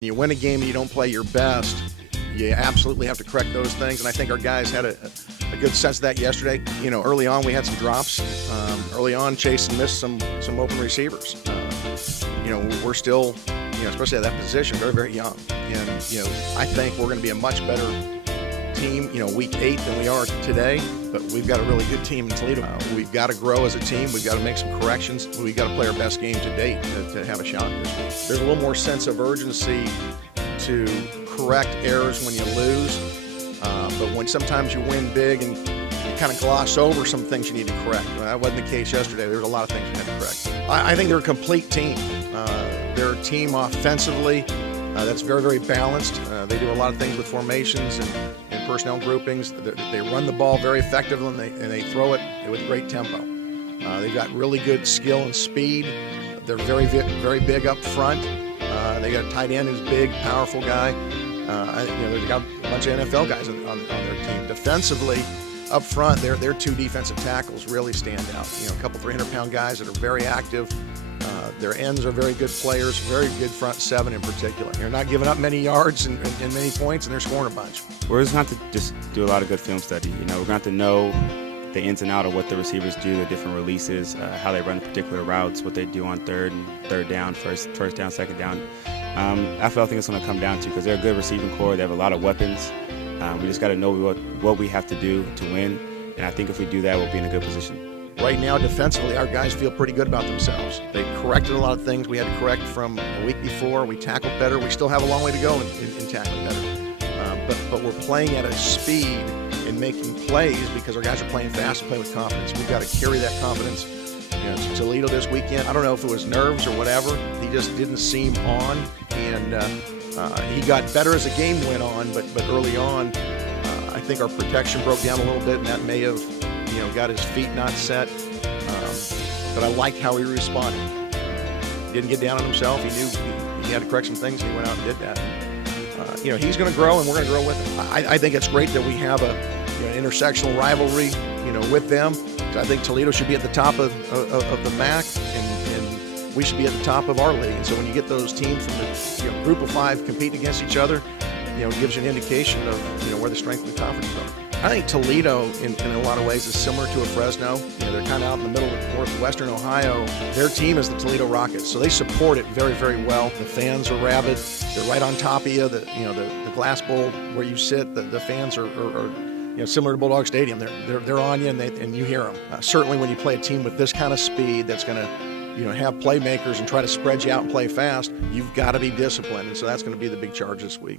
You win a game and you don't play your best, you absolutely have to correct those things, and I think our guys had a good sense of that yesterday. You know, early on we had some drops. Early on, Chase missed some open receivers. You know, we're still, you know, especially at that position, very, very young. And, you know, I think we're going to be a much better team, you know, week 8 than we are today, but we've got a really good team in Toledo. We've got to grow as a team. We've got to make some corrections. We've got to play our best game to date to have a shot this week. There's a little more sense of urgency to correct errors when you lose, but when sometimes you win big and you kind of gloss over some things you need to correct. That wasn't the case yesterday. There was a lot of things we had to correct. I think they're a complete team. They're a team offensively that's very, very balanced. They do a lot of things with formations and personnel groupings. They run the ball very effectively, and they throw it with great tempo. They've got really good skill and speed. They're very, very big up front. They got a tight end who's big, powerful guy. You know, they've got a bunch of NFL guys on their team. Defensively, up front, their 2 defensive tackles really stand out. You know, a couple 300-pound guys that are very active. Their ends are very good players, very good front 7 in particular. They're not giving up many yards and many points, and they're scoring a bunch. We're just going to have to just do a lot of good film study. You know, we're going to have to know the ins and out of what the receivers do, the different releases, how they run the particular routes, what they do on third down, first down, second down. That's what I think it's going to come down to, because they're a good receiving core. They have a lot of weapons. We just got to know what we have to do to win, and I think if we do that, we'll be in a good position. Right now, defensively, our guys feel pretty good about themselves. They corrected a lot of things we had to correct from a week before. We tackled better. We still have a long way to go in tackling better. But we're playing at a speed and making plays because our guys are playing fast and playing with confidence. We've got to carry that confidence, you know, to Toledo this weekend. I don't know if it was nerves or whatever. He just didn't seem on, and he got better as the game went on, but early on, I think our protection broke down a little bit, and that may have, you know, got his feet not set. But I liked how he responded. He didn't get down on himself. He knew he had to correct some things, and he went out and did that. You know, he's going to grow, and we're going to grow with him. I think it's great that we have an intersectional rivalry, you know, with them. I think Toledo should be at the top of the MAC, and we should be at the top of our league. And so when you get those teams from the group of 5 competing against each other, you know, it gives you an indication of, you know, where the strength of the conference are. I think Toledo, in a lot of ways, is similar to a Fresno. You know, they're kind of out in the middle of northwestern Ohio. Their team is the Toledo Rockets, so they support it very, very well. The fans are rabid. They're right on top of you. The glass bowl where you sit, the fans are you know, similar to Bulldog Stadium. They're on you, and you hear them. Certainly, when you play a team with this kind of speed, that's going to, you know, have playmakers and try to spread you out and play fast, you've got to be disciplined, and so that's going to be the big charge this week.